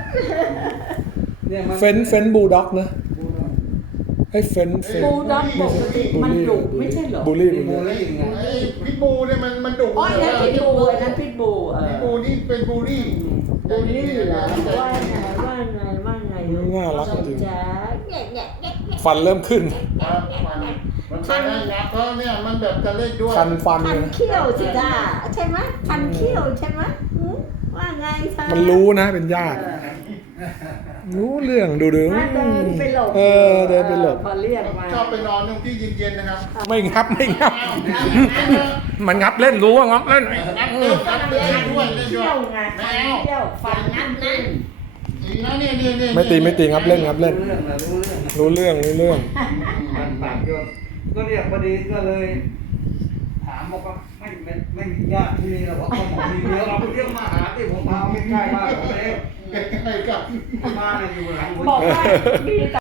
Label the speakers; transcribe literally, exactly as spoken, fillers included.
Speaker 1: เฟนเฟนบูลด็อกนะให้เฟนเฟน
Speaker 2: บูลด็อกปกติมันดุไม่ใช่เหรอ
Speaker 1: บูลลี่
Speaker 3: บู
Speaker 1: บูล
Speaker 3: ล
Speaker 1: ลี่
Speaker 3: ลี่ไง
Speaker 4: ไอ้พิทบูเนี่ยมันมันดุ
Speaker 2: อ๋ออันนั้นพิทบูอันนั้นพิทบูเออ
Speaker 4: พิทบูนี่เป็นบูลลี่
Speaker 2: บูลลี่เหรอว่าไงว่าไงว่าไง
Speaker 1: น่ารักจริง
Speaker 2: จ๊ะแง่แง่แง่แง่
Speaker 1: ฟันเริ่มขึ้น
Speaker 4: ครับมันมันคันงับเพราะเนี่ยมันแบบจะเล่นด้วย
Speaker 1: คันฟัน
Speaker 2: พั
Speaker 1: เล
Speaker 2: น
Speaker 1: ย
Speaker 2: เขี้ยวสิจ้าใช่ไหมพันเขี้ยวใช่ไหมหือว่าไงเธอ
Speaker 1: มันรู้นะเป็นญาติ รู้เรื่องดูดึง
Speaker 2: ถ้าเดินไปหลบ
Speaker 1: เออเดินไปหลบ
Speaker 2: พอเรียกมา
Speaker 4: ชอบไปนอนตรงที่เย็นๆนะครับ
Speaker 1: ไม่งับไม่งับ มันงับเล่นรู้ว่างับเล่น
Speaker 4: งับเล่นงับเล่นด้วยเล่นด้ว
Speaker 2: เขี้
Speaker 4: ย
Speaker 2: ยวไง
Speaker 4: แม
Speaker 2: ฟัน
Speaker 4: ว
Speaker 2: เขี้ยวฟันนั่นนั่น
Speaker 4: ดีนะเนี่ยเนี่ยเนี่ย
Speaker 1: ไม่ตีไม่ตีงับเล่นงับเล่น
Speaker 3: รู้เรื่องนะรู้เรื่อง
Speaker 1: รู้เรื่องรู้เรื่อง
Speaker 3: มันปากโยนก็เรียกพอดีก็เลย ถามบอกว่าไม่ไม่ไม่มีญาติที่นี่หรอกเพราะผมมีเยอะเราไปเที่ยวมาหาที่ผมพาไม่ใกล้บ้านผมเอง
Speaker 4: ใกล้ๆกับ
Speaker 3: มาเนี่ยอยู่หลังหัว
Speaker 2: บอกว่ามี